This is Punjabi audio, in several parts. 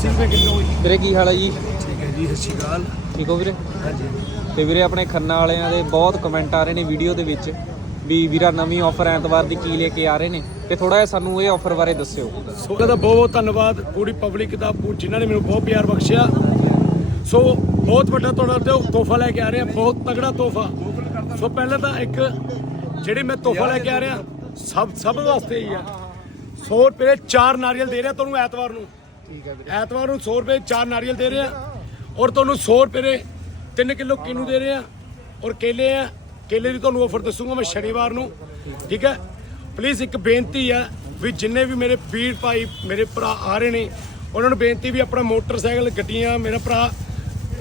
80 ਰੁਪਏ ਕਿਲੋ ਜੀ? ਵੀਰੇ ਕੀ ਹਾਲ ਹੈ ਜੀ? ਠੀਕ ਹੈ ਜੀ ਸਤਿ ਸ਼੍ਰੀ ਅਕਾਲ। ਠੀਕ ਹੋ ਵੀਰੇ? ਹਾਂਜੀ। ਤੇ ਵੀਰੇ ਆਪਣੇ ਖੰਨਾ ਵਾਲਿਆਂ ਦੇ ਬਹੁਤ ਕਮੈਂਟ ਆ ਰਹੇ ਨੇ ਵੀਡੀਓ ਦੇ ਵਿੱਚ ਵੀ ਵੀਰਾ ਨਵੀਂ ਆਫਰ ਐਤਵਾਰ ਦੀ ਕੀ ਲੈ ਕੇ ਆ ਰਹੇ ਨੇ। ਤੇ ਥੋੜਾ ਜਿਹਾ ਸਾਨੂੰ ਇਹ ਆਫਰ ਬਾਰੇ ਦੱਸਿਓ। ਸੋ ਇਹਦਾ ਬਹੁਤ ਬਹੁਤ ਧੰਨਵਾਦ ਪੂਰੀ ਪਬਲਿਕ ਦਾ ਜਿਨ੍ਹਾਂ ਨੇ ਮੈਨੂੰ ਬਹੁਤ ਪਿਆਰ ਬਖਸ਼ਿਆ। ਸੋ ਬਹੁਤ ਵੱਡਾ ਤੁਹਾਡਾ ਤੇ ਤੋਹਫਾ ਲੈ ਕੇ ਆ ਰਹੇ ਆ ਬਹੁਤ ਤਗੜਾ ਤੋਹਫਾ। ਸੋ ਪਹਿਲਾਂ ਤਾਂ ਇੱਕ ਜਿਹੜੀ ਮੈਂ ਤੋਹਫਾ ਲੈ ਕੇ ਆ ਰਿਹਾ ਸਭ ਸਭ ਵਾਸਤੇ ਹੀ ਆ। 100 ਰੁਪਏ ਚਾਰ ਨਾਰੀਅਲ ਦੇ ਰਿਹਾ ਤੁਹਾਨੂੰ ਐਤਵਾਰ ਨੂੰ। ਐਤਵਾਰ ਨੂੰ 100 ਰੁਪਏ ਚਾਰ ਨਾਰੀਅਲ ਦੇ ਰਹੇ ਆ। ਔਰ ਤੁਹਾਨੂੰ 100 ਰੁਪਏ ਦੇ 3 ਕਿਲੋ ਕਿਨੂੰ ਦੇ ਰਹੇ ਆ? ਔਰ ਕੇਲੇ ਆ। ਕੇਲੇ ਦੀ ਤੁਹਾਨੂੰ ਆਫਰ ਦੱਸੂਗਾ ਮੈਂ ਸ਼ਨੀਵਾਰ ਨੂੰ। ਠੀਕ ਹੈ ਪਲੀਜ਼ ਇੱਕ ਬੇਨਤੀ ਆ ਵੀ ਜਿੰਨੇ ਵੀ ਮੇਰੇ ਵੀਰ ਭਾਈ, ਮੇਰੇ ਭਰਾ ਆ ਰਹੇ ਨੇ, ਉਹਨਾਂ ਨੂੰ ਬੇਨਤੀ ਵੀ ਆਪਣਾ ਮੋਟਰਸਾਈਕਲ, ਗੱਡੀਆਂ, ਮੇਰਾ ਭਰਾ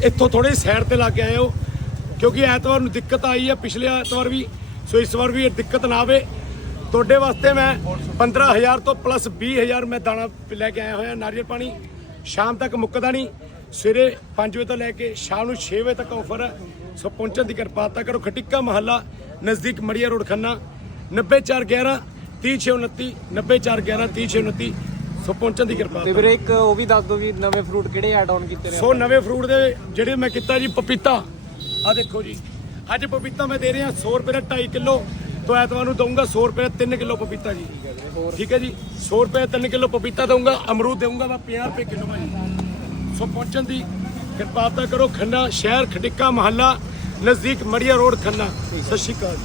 ਇੱਥੋਂ ਥੋੜੇ ਸਾਈਡ ਤੇ ਲਾ ਕੇ ਆਇਓ। ਕਿਉਂਕਿ ਐਤਵਾਰ ਨੂੰ ਦਿੱਕਤ ਆਈ ਹੈ ਪਿਛਲੇ ਐਤਵਾਰ ਵੀ। ਸੋ ਇਸ ਵਾਰ ਵੀ ਇਹ ਦਿੱਕਤ ਨਾ ਆਵੇ। ਤੁਹਾਡੇ ਵਾਸਤੇ ਮੈਂ 15000 ਤੋਂ ਪਲੱਸ 20000 ਮੈਂ ਦਾਣਾ ਲੈ ਕੇ ਆਇਆ ਹੋਇਆ ਨਾਰੀਅਲ ਪਾਣੀ। ਸ਼ਾਮ ਤੱਕ ਮੁੱਕਦਾ ਨਹੀਂ। ਸਵੇਰੇ 5 ਵਜੇ ਤੋਂ ਲੈ ਕੇ ਸ਼ਾਮ ਨੂੰ 6 ਵਜੇ ਤੱਕ ਆਫਰ ਹੈ। ਸੋ ਪਹੁੰਚਣ ਦੀ ਕਿਰਪਾਲਤਾ ਕਰੋ। ਖਟਿੱਕਾ ਮਹੱਲਾ ਨਜ਼ਦੀਕ ਮੜੀਆ ਰੋਡ ਖੰਨਾ। 94111 30629 94111 30629 ਸੋ ਪਹੁੰਚਣ ਦੀ ਤੇ ਕਿਰਪਾਲਤਾ ਵੀਰੇ ਇੱਕ ਉਹ ਵੀ ਦੱਸ ਦਿਓ ਵੀ ਨਵੇਂ ਫਰੂਟ ਕਿਹੜੇ ਐਡ ਆਨ ਕੀਤੇ ਨੇ ਸੋ ਨਵੇਂ ਫਰੂਟ ਦੇ ਜਿਹੜੇ ਮੈਂ ਕੀਤਾ ਜੀ ਪਪੀਤਾ। ਆ ਦੇਖੋ ਜੀ। ਅੱਜ ਪਪੀਤਾ ਮੈਂ ਦੇ ਰਿਹਾ 100 ਰੁਪਏ ਦਾ 2.5 ਕਿਲੋ। ਤੋਂ ਐਤਵਾਰ ਨੂੰ ਦਊਂਗਾ 100 ਰੁਪਏ ਦਾ 3 ਕਿਲੋ ਪਪੀਤਾ ਜੀ। ਠੀਕ ਹੈ ਜੀ? 100 ਰੁਪਏ ਦਾ 3 ਕਿਲੋ ਪਪੀਤਾ ਦਊਂਗਾ, ਅਮਰੂਦ ਦੇਊਂਗਾ ਮੈਂ 50 ਰੁਪਏ ਕਿਲੋ ਭਾਜੀ ਸੋ ਪਹੁੰਚਣ ਦੀ ਕਿਰਪਾਲਤਾ ਕਰੋ, ਖੰਨਾ ਸ਼ਹਿਰ ਖਟਿੱਕਾ ਮਹੱਲਾ, ਨਜ਼ਦੀਕ ਮੜੀਆ ਰੋਡ, ਖੰਨਾ। ਸਤਿ ਸ਼੍ਰੀ ਅਕਾਲ।